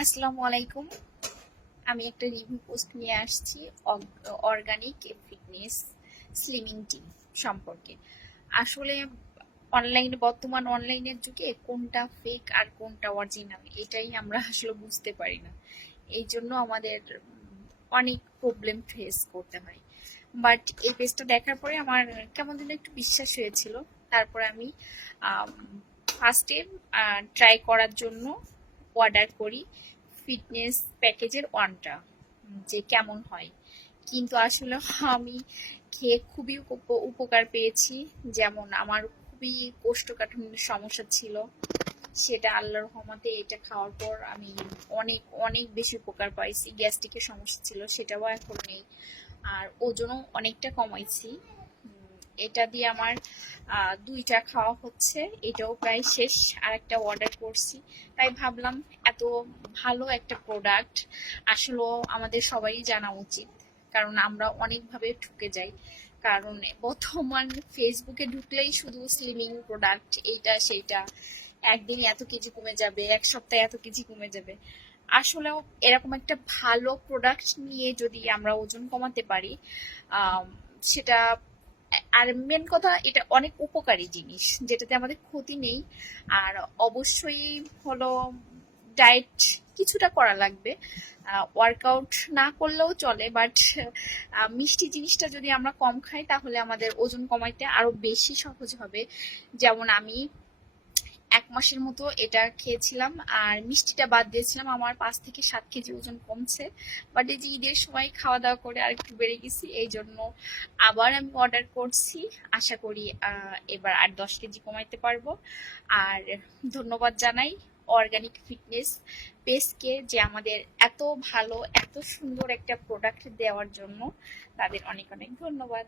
আসসালামু আলাইকুম। আমি একটা রিভিউ পোস্ট নিয়ে আসছি অর্গানিক ফিটনেস স্লিমিং টি সম্পর্কে। আসলে বর্তমান অনলাইনের যুগে কোনটা ফেক আর কোনটা অরিজিনাল এটাই আমরা আসলে বুঝতে পারি না। এই জন্য আমাদের অনেক প্রবলেম ফেস করতে হয়। বাট এই পেজটা দেখার পরে আমার কেমন যেন একটু বিশ্বাস হয়েছিল। তারপরে আমি ফার্স্টে ট্রাই করার জন্য অর্ডার করি ফিটনেস প্যাকেজের ওয়ানটা, যে কেমন হয়। কিন্তু আসলে আমি খেয়ে খুবই উপকার পেয়েছি। যেমন আমার খুবই কোষ্ঠকাঠিন্যের সমস্যা ছিল, সেটা আল্লাহর রহমতে এটা খাওয়ার পর আমি অনেক অনেক বেশি উপকার পাইছি। গ্যাস্ট্রিকের সমস্যা ছিল, সেটাও এখন নেই। আর ওজনও অনেকটা কমাইছি। এটা দিয়ে আমার দুইটা খাওয়া হচ্ছে, এটাও প্রায় শেষ। আর একটা অর্ডার করছি, তাই ভাবলাম এত ভালো একটা প্রোডাক্ট আসলে আমাদের সবারই জানা উচিত। কারণ আমরা অনেকভাবে ঠকে যাই। কারণ বর্তমান ফেসবুকে ঢুকলেই শুধু স্লিমিং প্রোডাক্ট, এইটা সেইটা, একদিন এত কেজি কমে যাবে, এক সপ্তাহে এত কেজি কমে যাবে। আসলেও এরকম একটা ভালো প্রোডাক্ট নিয়ে যদি আমরা ওজন কমাতে পারি, আম, সেটা, আর মেন কথা এটা অনেক উপকারী জিনিস, যেটাতে আমাদের ক্ষতি নেই। আর অবশ্যই হলো ডায়েট কিছুটা করা লাগবে, ওয়ার্কআউট না করলেও চলে। বাট মিষ্টি জিনিসটা যদি আমরা কম খাই তাহলে আমাদের ওজন কমাইতে আরো বেশি সহজ হবে। যেমন আমি 1 মাসের মতো এটা খেয়েছিলাম আর মিষ্টিটা বাদ দিয়েছিলাম, আমার 5 থেকে 7 কেজি ওজন কমছে। বাট এই যে ঈদের সময় খাওয়া দাওয়া করে আর একটু বেড়ে গেছি, এই জন্য আবার আমি অর্ডার করছি। আশা করি এবার 8-10 কেজি কমাইতে পারবো। আর ধন্যবাদ জানাই অর্গানিক ফিটনেস পেজকে, যে আমাদের এত ভালো এত সুন্দর একটা প্রোডাক্ট দেওয়ার জন্য। তাদের অনেক অনেক ধন্যবাদ।